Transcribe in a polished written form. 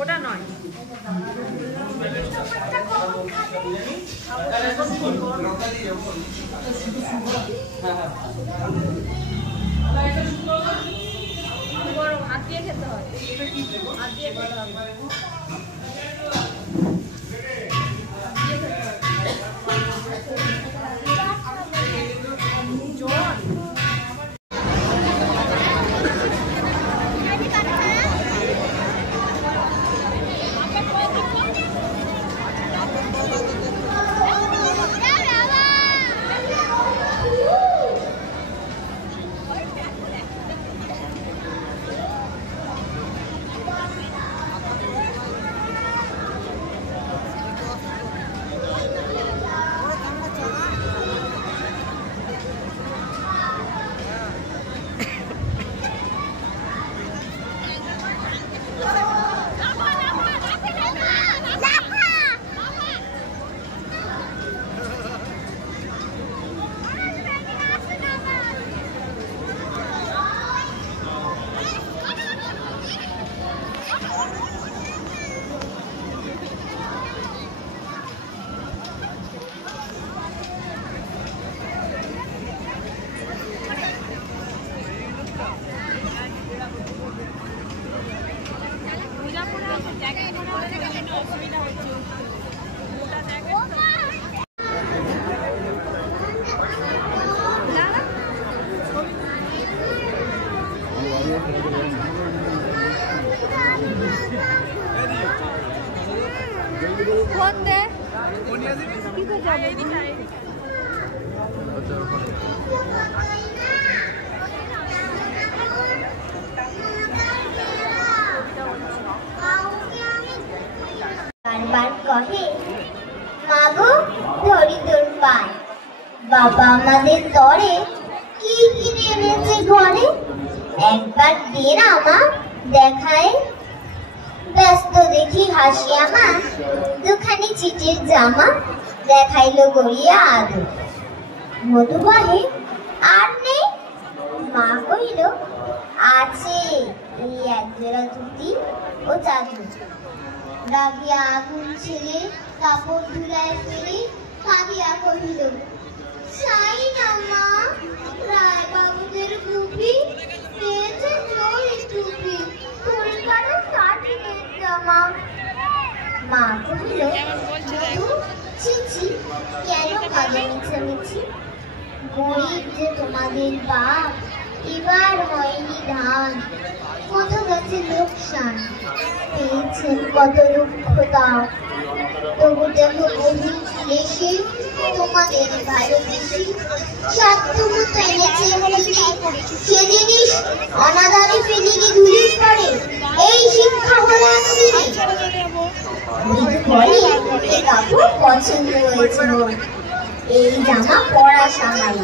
ওটা নয় হাত দিয়ে খেতে হয়, হাত দিয়ে খেতে হবে। বারবার কহে মাগো ধরি তোর পায়, বাবা আমাদের তরে কি কিনে এনেছে ঘরে, একবার দে না মা দেখায়। ব্যস্ত দেখি হাসি আমার দুখানি চিঠির জামা, দেখাইলো গড়িয়া আদর মধু বহে আর নেই। মা কহিল আছে এই একজোড়া ধুতি ও চাদর। রাগিয়া আগুন ছেলে কাপড় ধুলায় ফেলে কাঁদিয়া কহিল চাই না মা রায় বাবুদের টুপি, পেয়েছে জোরে টুপি তোর কারো কাটিনের জামা। মা কহিল ছি কেন কাঁদো মিছামিছি, গরিব যে তোমাদের বাপ এবার হয়নি ধান, কত গেছে লোকসান পেয়েছেন কত দুঃখ দাও, তবু দেখো বহু দেশে তোমাদের ভালোবেসে স্বার্থমতো এনেছে সে জিনিস অনাদারে ফেলিনি ধুলির পরে, এই শিক্ষা হলো এই কাপড় পছন্দ হয়েছে, এই জামা পরা সামাই।